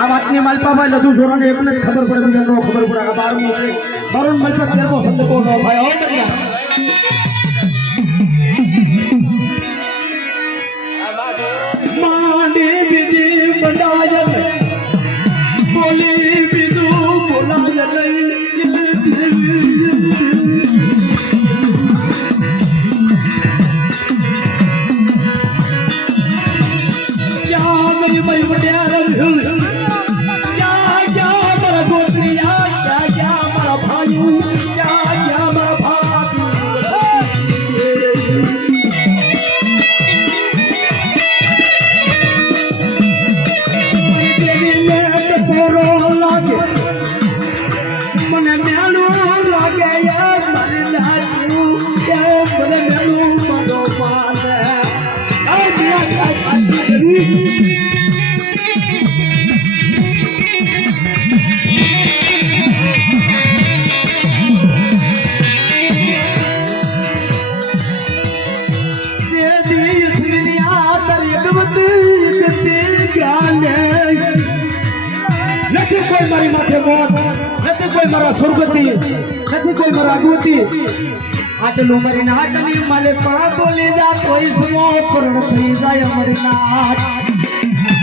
આ વાતની માલપાભાઈ લધુ સોરાને એકને જ ખબર પડે બીજા નો ખબર પડે આ 12મો છે 12 માલપા 13મો સંદકો નો થાય હો બન્યા माने बीजी बनाया बोली बीजू बोलाया क्या मेरी मई बटियार क्या क्या मेरा गोत्रिया क्या क्या मेरा भाई क्या क्या मेरा भाई મને મેળું લાગે યાર મને લાગ્યું કે મને મેળું મારો પાલે આ દુનિયા કાઈ કરી જે દિવસ મિલિયા તારી ગમતી તે ગાલે નથી કોઈ મારી માથે મોત નથી કોઈ મારા સુરગતિ નથી કોઈ મારા અગવતી આટલું મારી નાટની માલે પા બોલી જા કોઈ સમો પૂર્ણ થઈ જાય મારી નાટ